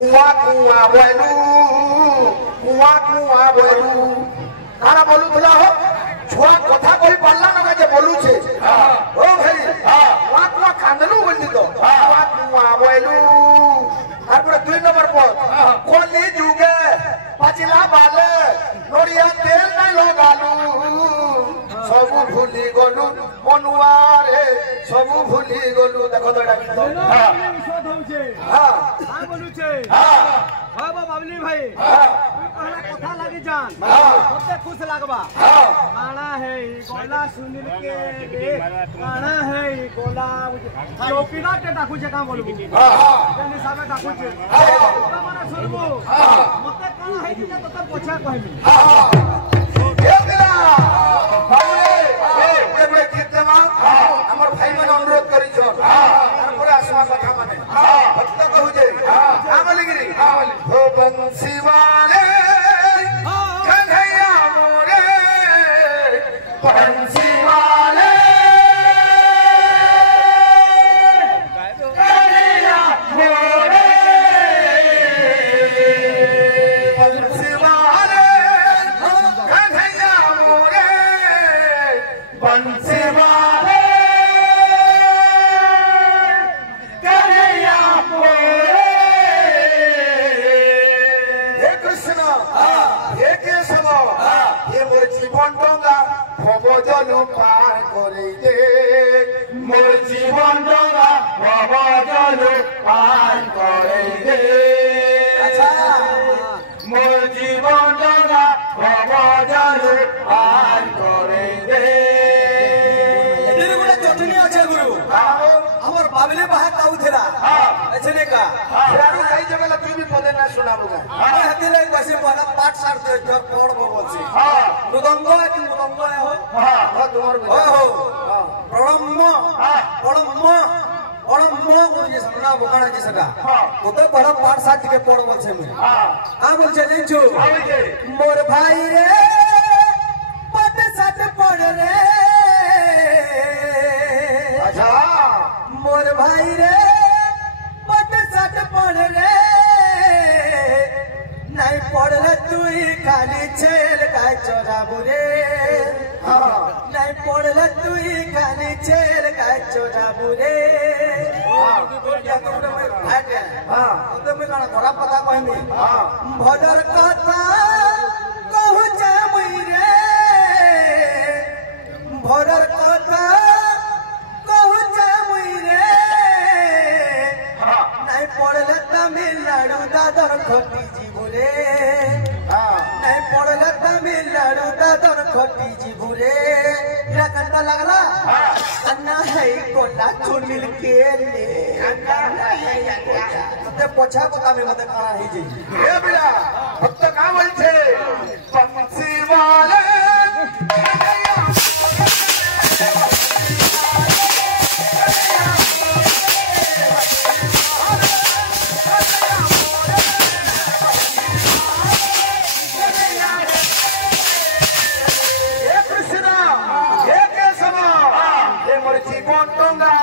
কুয়া কুয়া বলু কুয়া কুয়া বলু কারা বলুলা হো ছুয়া কথা কই পারলা না যে বলুছে ও ভাই কুয়া কুয়া কান্দলু বলছি তো কুয়া কুয়া বলু তারপরে 2 নম্বর পদ কলি যুগে পাচিলা বালে নড়িয়া তেল নাই লগালু সবু ভুলি গলু মনুয়ারে সবু ভুলি গলু দেখো তো এটা কি তো শোধ হচ্ছে আর বলুছে বাবা বাবলি ভাই कहला কথা লাগি जान ওতে খুশ লাগবা गाना है गोला सुनील के रे गाना है गोला चौकीना के डाकू जे का बोलबो जनी साबे डाकू जे ओटा माने सुनबो मते काना है जे तो पोछा कहबी ए बिला बाबूरे ए बड़े कीर्तमा हमर भाई मन अनुरोध करी छ तारपरे आसमा कथा माने भक्त कहू जे कामलिगिरी हो बंसी वाले कन्हैया मोरे बंसी वाले कन्हैया मोरे बंसी वाले कन्हैया मोरे बंसी वाले कन्हैया मोरे हे कृष्ण हे केशव हे मोर जीवन डंगा भव जल पार करे दे मोर जीवन डंगा भव जल पार करे दे मोर जीवन डंगा भव जल पार करे दे এদের গুলো চটনি আছে গুরু আমার বাবলে বাহা কাউথেরা এছনে का फेरू जाई जबला तू भी पदे ना सुनाबुगा আমি হাতে লাই বসে বলা পাট সার দে জর পড় বলছি মৃদঙ্গ কি মৃদঙ্গ हो हां तुम्हार हो প্রণম্য প্রণম্য প্রণম্য গুরু সামনা বকানা जी सका তো তো বড় পাট সার থেকে পড় বলছে মু আ বলছে নিচু মোর ভাই রে পাট সার পড় রে अच्छा मोर भाई रे पट सट पढ़ रे नहीं पढ़ल तू खाली छेल का चोराबू रे नहीं पढ़ल तू खाली छेल का चोराबू रे घोड़ा पता कहमी भदर कथा कहू जामुई रे भदर कथा नहीं पढ़ले तमिलनाडु दादर खटी जीवरे नहीं पढ़ले तमिलनाडु दादर खटी जीवरे या कंटा लगला अन्ना है कोला चुनिल के ले ते पोछा पता में मत काना है जी ए बिला भक्त का बोलछे पंछी वाले জীবন ডঙ্গা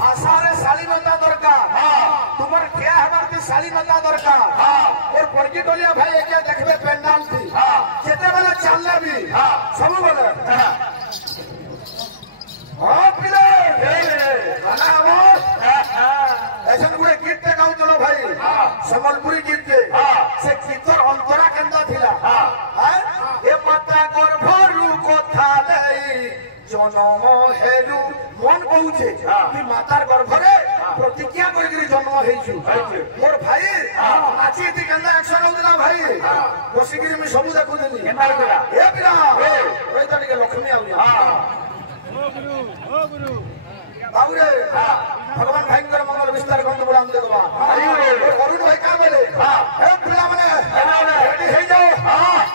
ভাষারে শালীনতা দরকার তোমার খেয়া হবার শালীনতা দরকার ওর পরকি টলিয়া ভাই একে দেখবে প্যান্ডাল থি যেতেবেলা চাললে বি সবু বলে गीत गाऊ चलो भाई सम्बलपुरी गीत से गीतर अंतरा केंदा थिला ए माता गर्भरु कथा देई जन्म हेलु मन कहूचे कि मातार गर्भरे प्रतिज्ञा करिकरी जन्म हेइछु मोर भाई नाची थी केंदा एक्शन होतला भाई बसिकरी मी सब देखु देनी ए बिरा ओइ त के लक्ष्मी आउया ओ गुरु बाबूरे भगवान भयंकर मंगल विस्तार गंध बड़ा हम देबा अरुण भाई का बोले हे पिला माने रेडी हे जाओ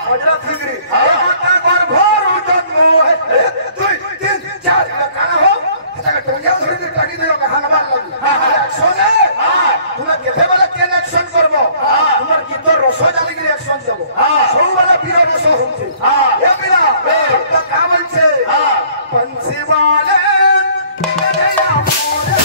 बजरा थिगरी माता गर्भर जन्म है 2 3 4 काना हो हटा टोंगिया धरि टाकी देयो कहानबार लगी सोने तुना केथे बेले केन एक्शन करबो तुमर गीत रस जाली के एक्शन देबो सब वाला वीर रस होते ए बिना तो का बोल छे पंछी वाले कन्हैया मोरे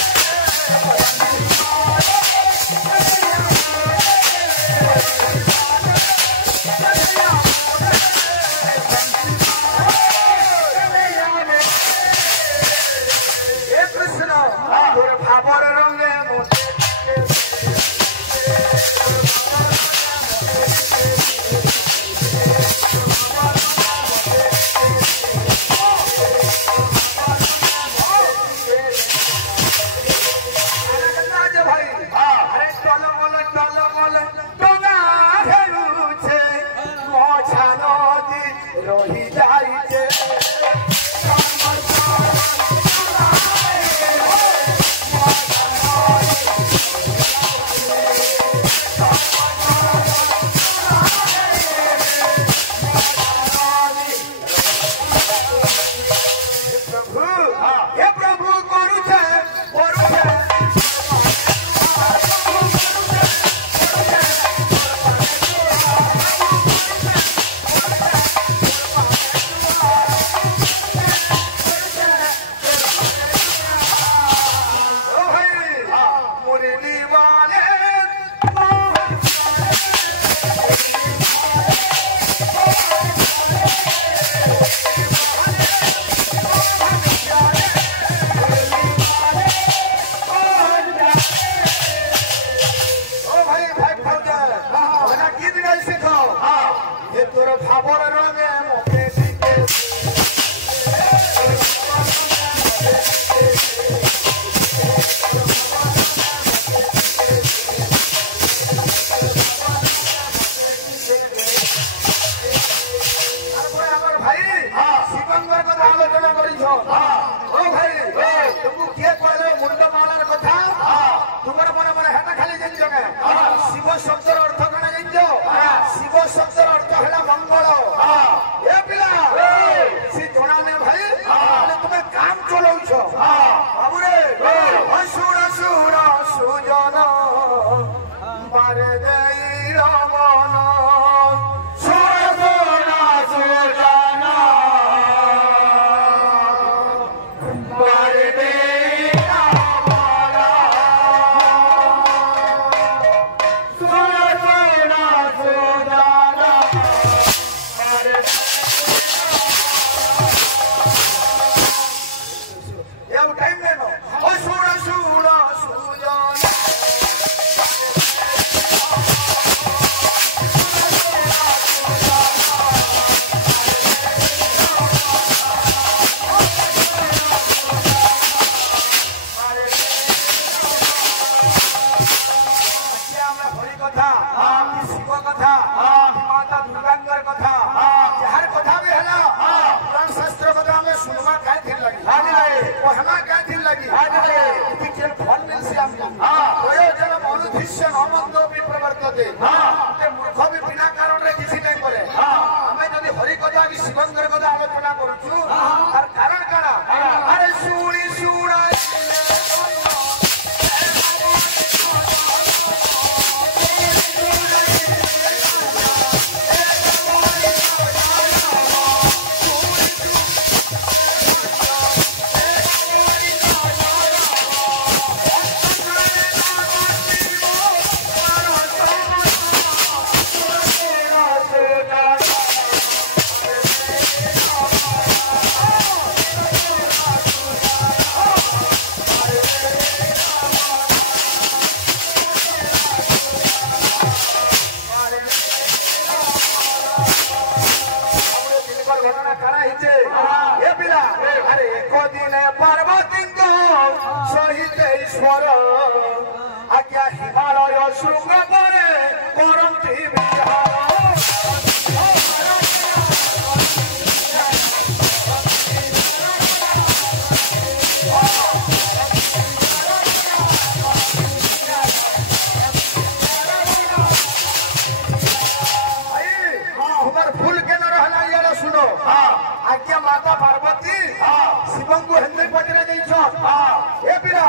आज्ञा माता पार्वती शिवं को हिंदी पटरे नहीं छो ए पिरा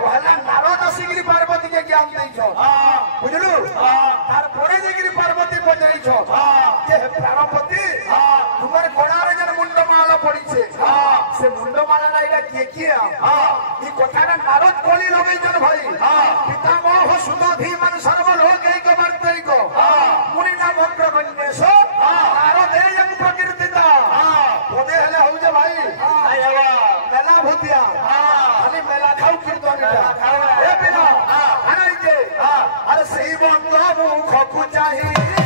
पहला नारद आसिकरी पार्वती के ज्ञान नहीं छो বুঝলু তারপরে যেগিরি পার্বতী পচারিছ যে প্রাণপতি তোমার গড়ারে যেন মুন্ডমালা পড়িছে সে মুন্ডমালাটা এটা কিয়ে কিয়ে এই কথাটা নারদ কলি লগাইছেন ভাই পিতামহ সুতধীমান সর্বলোকৈক বার্তৈক মুনি নাম অগ্রগণ্যেশ নারদে যং প্রকীর্তিতা পদে হেলে হউছে ভাই মেলা ভূতিয়া খালি মেলা খাও কীর্তন এ পিলা আরে সেই বন্ধ মুখକୁ চাହିଁ